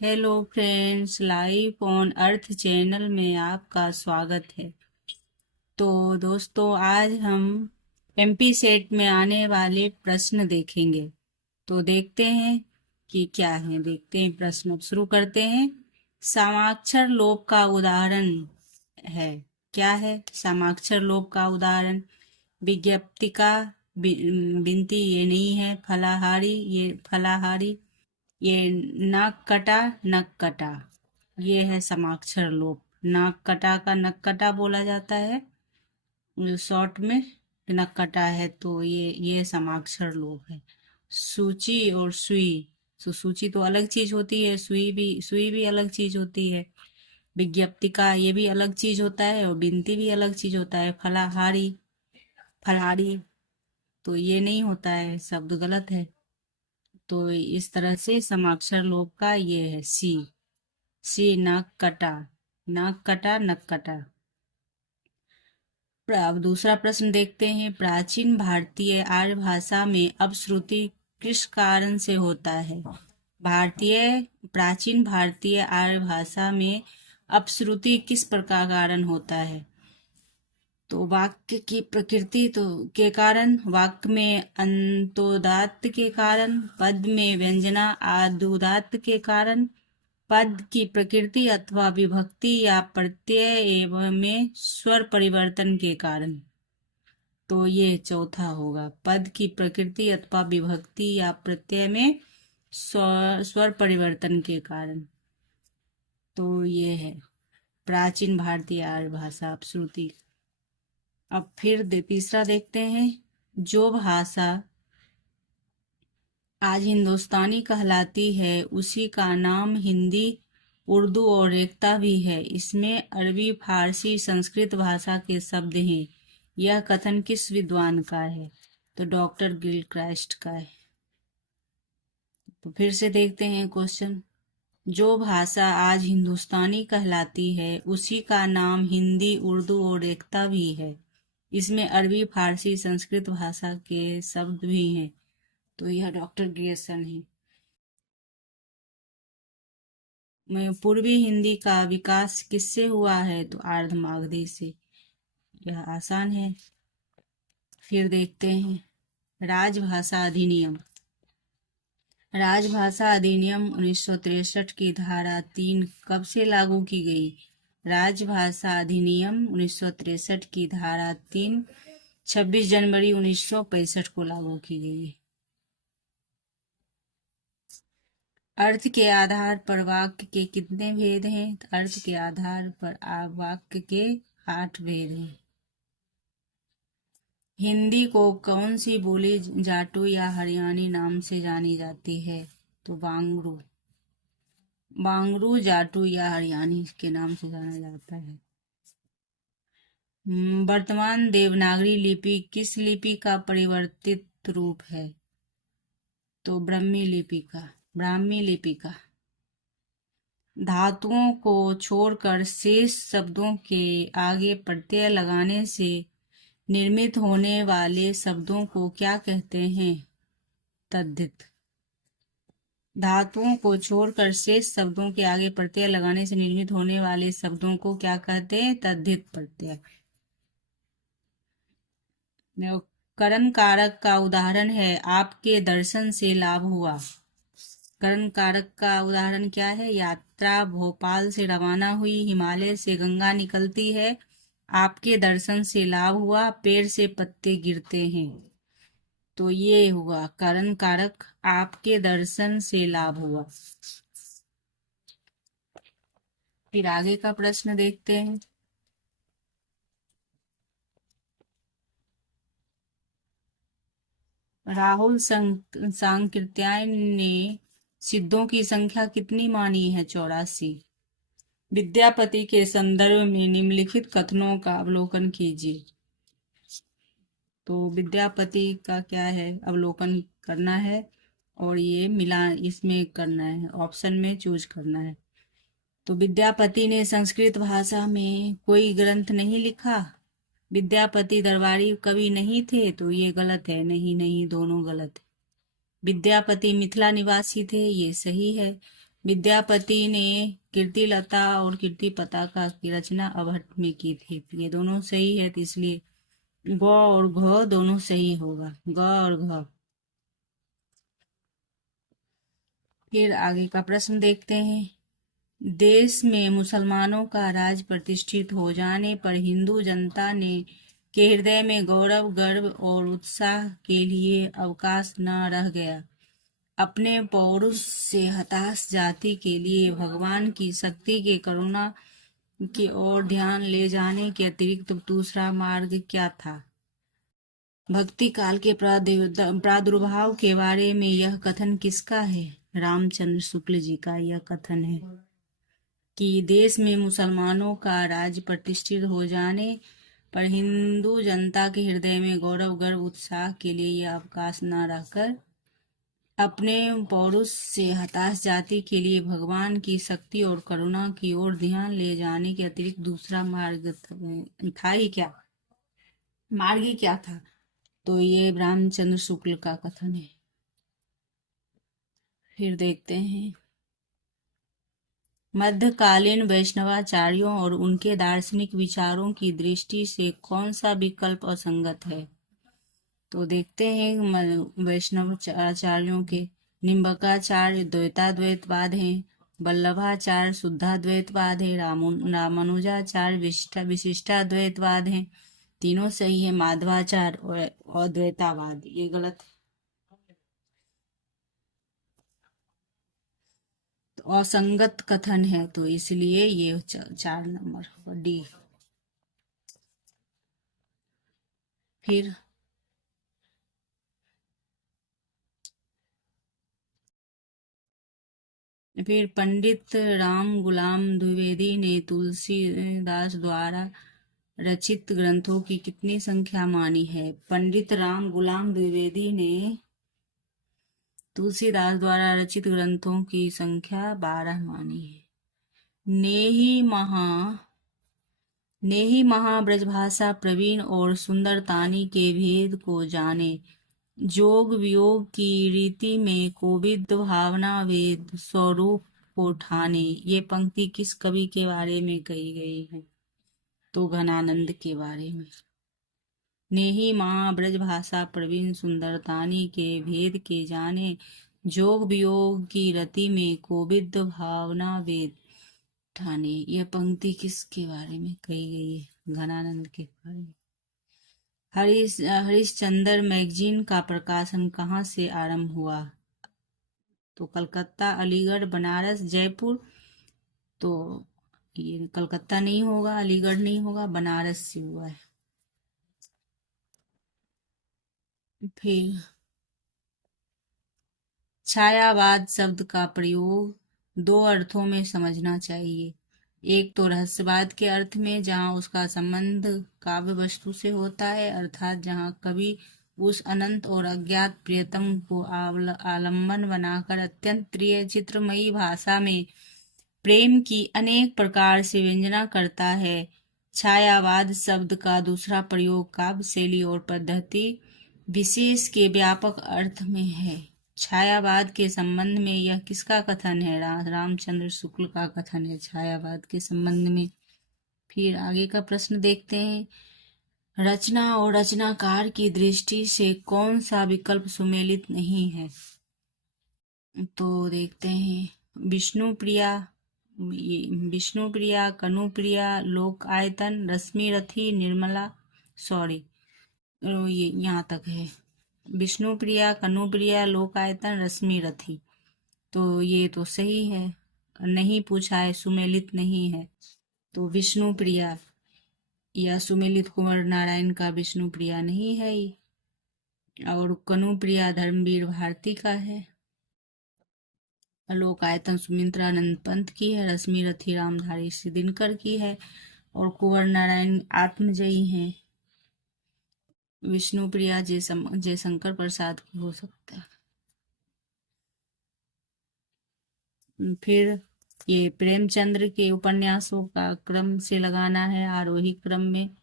Hello friends, live on earth channel में आपका स्वागत है। तो दोस्तों, आज हम एमपी सेट में आने वाले प्रश्न देखेंगे। तो देखते हैं कि क्या है। देखते हैं प्रश्न। अब शुरू करते हैं। समाक्षर लोप का उदाहरण है। क्या है समाक्षर लोप का उदाहरण? विज्ञप्तिका, बिनती ये नहीं है। फलाहारी, ये फलाहारी। ये नाक कटा, नक कटा, ये है समाक्षर लोप। नाक कटा का नक कटा बोला जाता है, जो शॉर्ट में नक कटा है, तो ये समाक्षर लोप है। सूची और सुई, तो सूची तो अलग चीज होती है, सुई भी अलग चीज होती है। विज्ञप्तिका ये भी अलग चीज होता है, और बिनती भी अलग चीज होता है। फलाहारी, फलहारी, तो ये नहीं होता है, शब्द गलत है। तो इस तरह से समाक्षर लोप का ये है सी नाक कटा, नाक कटा, नक कटा। अब दूसरा प्रश्न देखते हैं। प्राचीन भारतीय आर्य भाषा में अपश्रुति किस कारण से होता है? प्राचीन भारतीय आर्य भाषा में अपश्रुति किस प्रकार कारण होता है? तो वाक्य की प्रकृति तो के कारण, वाक्य में अंतोदात्त के कारण, पद में व्यंजना आदुदात्त के कारण, पद की प्रकृति अथवा विभक्ति या प्रत्यय एवं में स्वर परिवर्तन के कारण। तो ये चौथा होगा, पद की प्रकृति अथवा विभक्ति या प्रत्यय में स्वर परिवर्तन के कारण। तो ये है प्राचीन भारतीय आर्य भाषा अपश्रुति। अब फिर तीसरा देखते हैं। जो भाषा आज हिंदुस्तानी कहलाती है उसी का नाम हिंदी, उर्दू और एकता भी है। इसमें अरबी, फारसी, संस्कृत भाषा के शब्द हैं। यह कथन किस विद्वान का है? तो डॉक्टर गिलक्राइस्ट का है। तो फिर से देखते हैं क्वेश्चन। जो भाषा आज हिंदुस्तानी कहलाती है उसी का नाम हिंदी, उर्दू और एकता भी है। इसमें अरबी, फारसी, संस्कृत भाषा के शब्द भी हैं। तो यह डॉक्टर ग्रियर्सन है। पूर्वी हिंदी का विकास किससे हुआ है? तो आर्ध मागधी से। यह आसान है। फिर देखते हैं राजभाषा अधिनियम। राजभाषा अधिनियम 1963 की धारा 3 कब से लागू की गई? राजभाषा अधिनियम 1963 की धारा 3 26 जनवरी 1965 को लागू की गई। अर्थ के आधार पर वाक्य के कितने भेद हैं? अर्थ के आधार पर वाक्य के 8 भेद हैं। हिंदी को कौन सी बोली जाटो या हरियाणी नाम से जानी जाती है? तो बांगरू, बांगरू, जाटू या हरियाणी के नाम से जाना जाता है। वर्तमान देवनागरी लिपि किस लिपि का परिवर्तित रूप है? तो ब्राह्मी लिपि का। धातुओं को छोड़कर शेष शब्दों के आगे प्रत्यय लगाने से निर्मित होने वाले शब्दों को क्या कहते हैं? तद्धित। धातुओं को छोड़कर शेष शब्दों के आगे प्रत्यय लगाने से निर्मित होने वाले शब्दों को क्या कहते हैं? तद्धित प्रत्यय। करण कारक का उदाहरण है आपके दर्शन से लाभ हुआ। करण कारक का उदाहरण क्या है? यात्रा भोपाल से रवाना हुई, हिमालय से गंगा निकलती है, आपके दर्शन से लाभ हुआ, पेड़ से पत्ते गिरते हैं। तो ये हुआ करण कारक, आपके दर्शन से लाभ हुआ। फिर आगे का प्रश्न देखते हैं। राहुल सांकृत्यायन ने सिद्धों की संख्या कितनी मानी है? 84। विद्यापति के संदर्भ में निम्नलिखित कथनों का अवलोकन कीजिए। तो विद्यापति का क्या है, अवलोकन करना है, और ये मिला इसमें करना है, ऑप्शन में चूज करना है। तो विद्यापति ने संस्कृत भाषा में कोई ग्रंथ नहीं लिखा। विद्यापति दरबारी कवि नहीं थे, तो ये गलत है। नहीं नहीं, दोनों गलत है। विद्यापति मिथिला निवासी थे, ये सही है। विद्यापति ने कीर्तिलता और कीर्तिपताका की रचना अभट्ट में की थी। ये दोनों सही है, तो इसलिए ग और घ दोनों सही होगा, ग और घ। फिर आगे का प्रश्न देखते हैं। देश में मुसलमानों का राज प्रतिष्ठित हो जाने पर हिंदू जनता ने के हृदय में गौरव, गर्व और उत्साह के लिए अवकाश न रह गया। अपने पौरुष से हताश जाति के लिए भगवान की शक्ति के करुणा की ओर ध्यान ले जाने के अतिरिक्त दूसरा मार्ग क्या था? भक्ति काल के प्रादुर्भाव के बारे में यह कथन किसका है? रामचंद्र शुक्ल जी का यह कथन है कि देश में मुसलमानों का राज प्रतिष्ठित हो जाने पर हिंदू जनता के हृदय में गौरव, गर्व, उत्साह के लिए यह अवकाश न रहकर अपने पौरुष से हताश जाति के लिए भगवान की शक्ति और करुणा की ओर ध्यान ले जाने के अतिरिक्त दूसरा मार्ग था ही क्या? मार्ग ही क्या था? तो ये रामचंद्र शुक्ल का कथन है। फिर देखते हैं, मध्यकालीन वैष्णवाचार्यों और उनके दार्शनिक विचारों की दृष्टि से कौन सा विकल्प असंगत है? तो देखते हैं वैष्णव आचार्यों के। निम्बकाचार्य द्वैताद्वैतवाद है, वल्लभाचार्य शुद्धाद्वैतवाद है, रामानुजाचार्य विशिष्टाद्वैतवाद है। तीनों सही है। माधवाचार्य और अद्वैतावाद ये गलत है। तो असंगत कथन है, तो इसलिए ये 4 नंबर डी। फिर पंडित राम गुलाम द्विवेदी ने तुलसीदास द्वारा रचित ग्रंथों की कितनी संख्या मानी है? पंडित राम गुलाम द्विवेदी ने तुलसीदास द्वारा रचित ग्रंथों की संख्या 12 मानी है। नेही महा ब्रजभाषा प्रवीण और सुंदरतानी के भेद को जाने, जोग वियोग की रीति में कोविद भावना वेद स्वरूप को ठाने। ये पंक्ति किस कवि के बारे में कही गई है? तो घनानंद के बारे में। नेही माँ ब्रजभाषा प्रवीण सुंदरतानी के भेद के जाने, जोग वियोग की रति में कोविद भावना वेद ठाने। यह पंक्ति किसके बारे में कही गई है? घनानंद के बारे में। हरिश्चंद्र मैगजीन का प्रकाशन कहाँ से आरंभ हुआ? तो कलकत्ता, अलीगढ़, बनारस, जयपुर। तो ये कलकत्ता नहीं होगा, अलीगढ़ नहीं होगा, बनारस से हुआ है। फिर छायावाद शब्द का प्रयोग 2 अर्थों में समझना चाहिए। एक तो रहस्यवाद के अर्थ में, जहाँ उसका संबंध काव्य वस्तु से होता है, अर्थात जहाँ कवि उस अनंत और अज्ञात प्रियतम को आलम्बन बनाकर अत्यंत प्रिय चित्रमयी भाषा में प्रेम की अनेक प्रकार से व्यंजना करता है। छायावाद शब्द का दूसरा प्रयोग काव्य शैली और पद्धति विशेष के व्यापक अर्थ में है। छायावाद के संबंध में यह किसका कथन है? रामचंद्र शुक्ल का कथन है छायावाद के संबंध में। फिर आगे का प्रश्न देखते हैं, रचना और रचनाकार की दृष्टि से कौन सा विकल्प सुमेलित नहीं है? तो देखते हैं, विष्णुप्रिया, कनुप्रिया, लोक आयतन, रश्मि रथी, निर्मला। सॉरी, ये यहाँ तक है। विष्णुप्रिया, कनुप्रिया, लोकायतन, रश्मि रथी। तो ये तो सही है, नहीं पूछा है, सुमेलित नहीं है। तो विष्णुप्रिया या सुमेलित कुंवर नारायण का विष्णुप्रिया नहीं है ये। और कनुप्रिया धर्मवीर भारती का है। लोकायतन सुमित्रानंद पंत की है। रश्मि रथी रामधारी सिंह दिनकर की है। और कुंवर नारायण आत्मजयी हैं। विष्णुप्रिया जयशंकर प्रसाद की हो सकता है। फिर ये प्रेमचंद्र के उपन्यासों का क्रम से लगाना है आरोही क्रम में।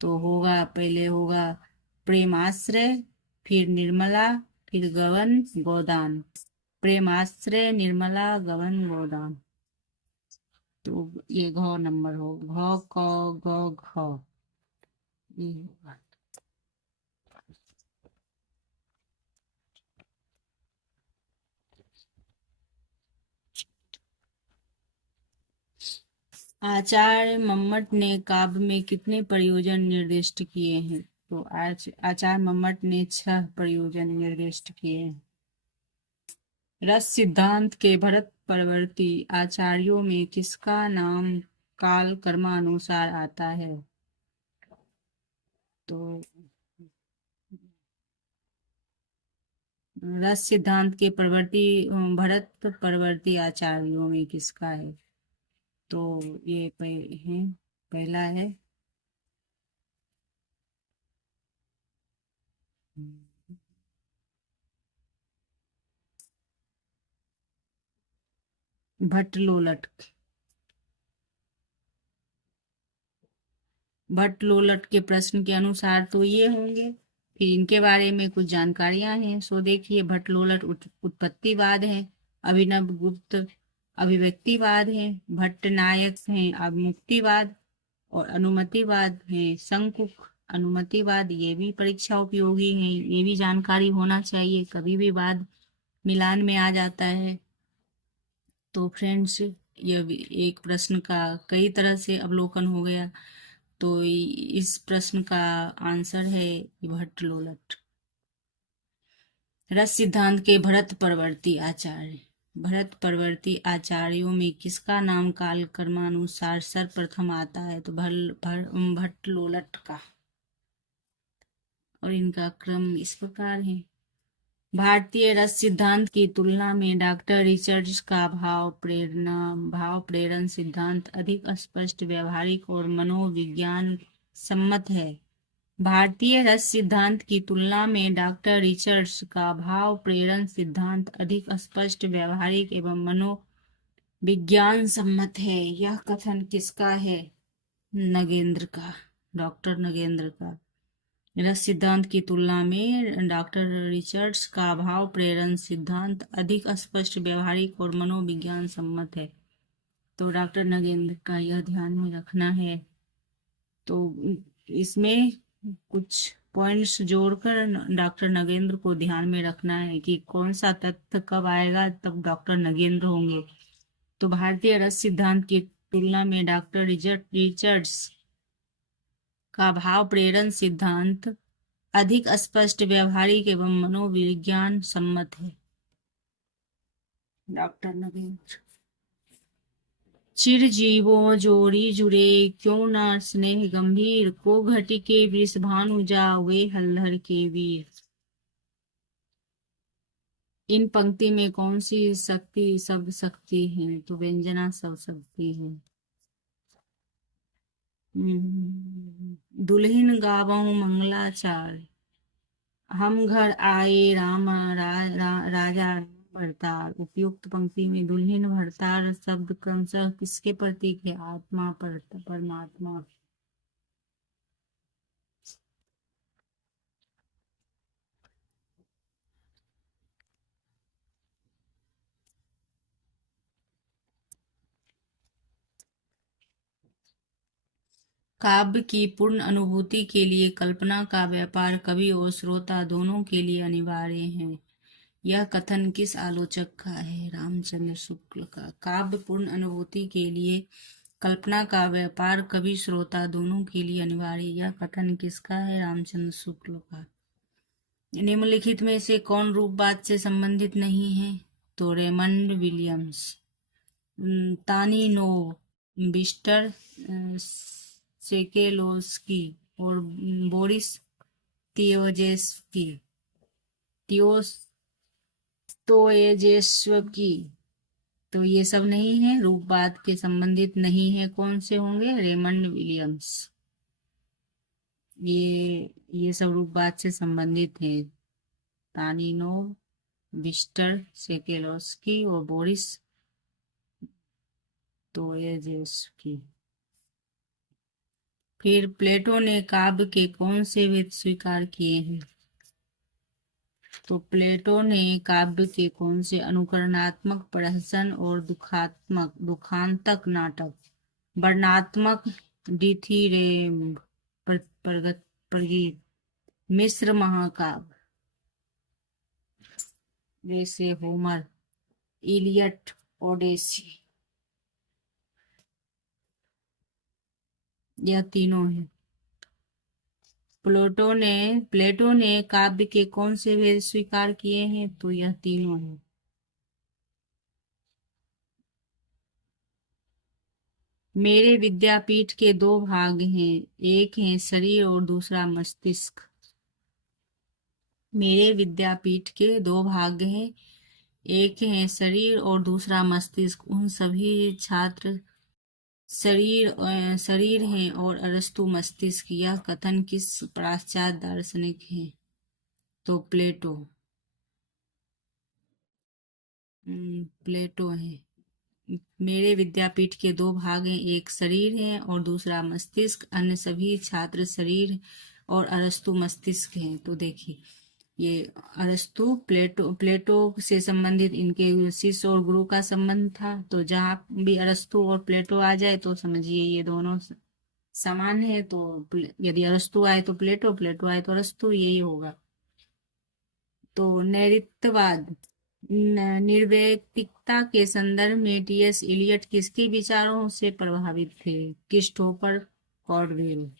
तो होगा, पहले होगा प्रेमाश्रय, फिर निर्मला, फिर गबन, गोदान। प्रेमाश्रय निर्मला गगन गोदाम। तो ये घ नंबर हो, घ क ग घ, ये होगा। आचार्य मम्मट ने काव्य में कितने प्रयोजन निर्दिष्ट किए हैं? तो आज आचार्य मम्मट ने 6 प्रयोजन निर्दिष्ट किए हैं। रस सिद्धांत के भरत परवर्ती आचार्यों में किसका नाम काल कर्मानुसार आता है? तो रस सिद्धांत के प्रवर्ती भरत परवर्ती आचार्यों में किसका है? तो ये पहला है भट्टलोलट। भट्टलोलट के प्रश्न के अनुसार तो ये होंगे। फिर इनके बारे में कुछ जानकारियां हैं, सो देखिए। भट्टलोलट उत्पत्तिवाद है, अभिनव गुप्त अभिव्यक्तिवाद है, भट्टनायक हैं अवमुक्तिवाद, और अनुमतिवाद है शंकुक अनुमतिवाद। ये भी परीक्षा उपयोगी है, ये भी जानकारी होना चाहिए, कभी भी वाद मिलान में आ जाता है। तो फ्रेंड्स, ये भी एक प्रश्न का कई तरह से अवलोकन हो गया। तो इस प्रश्न का आंसर है भट्टलोलट। रस सिद्धांत के भरत परवर्ती आचार्य। भरत परवर्ती आचार्यों में किसका नाम काल कर्मानुसार सर्वप्रथम आता है? तो भट्टलोलट का। और इनका क्रम इस प्रकार है। भारतीय रस सिद्धांत की तुलना में डॉक्टर रिचर्ड्स का भाव प्रेरण सिद्धांत अधिक स्पष्ट, व्यावहारिक और मनोविज्ञान सम्मत है। भारतीय रस सिद्धांत की तुलना में डॉक्टर रिचर्ड्स का भाव प्रेरण सिद्धांत अधिक स्पष्ट, व्यावहारिक एवं मनोविज्ञान सम्मत है। यह कथन किसका है? नगेंद्र का, डॉक्टर नगेंद्र का। रस सिद्धांत की तुलना में डॉक्टर रिचर्ड्स का भाव प्रेरण सिद्धांत अधिक स्पष्ट, व्यावहारिक और मनोविज्ञान सम्मत है। तो डॉक्टर नगेंद्र का यह ध्यान में रखना है। तो इसमें कुछ पॉइंट्स जोड़कर डॉक्टर नगेंद्र को ध्यान में रखना है कि कौन सा तथ्य कब आएगा, तब डॉक्टर नगेंद्र होंगे। तो भारतीय रस सिद्धांत की तुलना में डॉक्टर रिचर्ड्स का भाव प्रेरण सिद्धांत अधिक स्पष्ट, व्यावहारिक एवं मनोविज्ञान सम्मत है। डॉक्टर नगेंद्र। चिरजीवों जोड़ी जुड़े क्यों न स्नेह गंभीर, को घटी के वृष भानु जा वे हल्लर के वीर। इन पंक्ति में कौन सी शक्ति शब्द शक्ति है? तो व्यंजना सब शक्ति है। दुल्हिन गावहु मंगलाचार, हम घर आए राम राजा भरतार। उपयुक्त पंक्ति में दुल्हिन भरतार शब्द क्रमशः किसके प्रतीक है? आत्मा परमात्मा। काव्य की पूर्ण अनुभूति के लिए कल्पना का व्यापार कवि और श्रोता दोनों के लिए अनिवार्य है। यह कथन किस आलोचक का है? रामचंद्र शुक्ल का। काव्य पूर्ण अनुभूति के लिए कल्पना का व्यापार कवि श्रोता दोनों के लिए अनिवार्य। यह कथन किसका है? रामचंद्र शुक्ल का। निम्नलिखित में से कौन रूपवाद से संबंधित नहीं है? तो रेमंड विलियम्स, तानिनोव, विस्टर सेकेलोस्की और बोरिस तियोजेस्की तियोस्तोयेजेस्की। तो ये सब नहीं है, रूपवाद के संबंधित नहीं है। कौन से होंगे? Raymond Williams. ये सब रूपवाद से संबंधित है। तानिनोव, विस्टर सेकेलोस्की और बोरिस तोयजेस्की। फिर प्लेटो ने काव्य के कौन से वेद स्वीकार किए हैं? तो प्लेटो ने काव्य के कौन से अनुकरणात्मक प्रहसन और दुखांतक नाटक, वर्णनात्मक डिथीरेम्ब, प्रगत प्रगीत, मिस्र महाकाव्य जैसे होमर, इलियट, ओडेसी, यह तीनों है। प्लेटो ने काव्य के कौन से वेद स्वीकार किए हैं? तो यह तीनों हैं। मेरे विद्यापीठ के दो भाग हैं, एक है शरीर और दूसरा मस्तिष्क। मेरे विद्यापीठ के दो भाग हैं, एक है शरीर और दूसरा मस्तिष्क। उन सभी छात्र शरीर हैं और अरस्तु मस्तिष्क। यह कथन किस पाश्चात्य दार्शनिक है? तो प्लेटो प्लेटो है। मेरे विद्यापीठ के दो भाग हैं, एक शरीर है और दूसरा मस्तिष्क। अन्य सभी छात्र शरीर और अरस्तु मस्तिष्क हैं। तो देखिए, ये अरस्तु प्लेटो से संबंधित इनके शिष्य और गुरु का संबंध था। तो जहाँ भी अरस्तु और प्लेटो आ जाए तो समझिए ये दोनों समान है। तो यदि अरस्तु आए तो प्लेटो, प्लेटो आए तो अरस्तु, यही होगा। तो नैतिकवाद निर्वैयक्तिकता के संदर्भ में टीएस इलियट किसके विचारों से प्रभावित थे? क्रिस्टोफर कॉर्डवेल।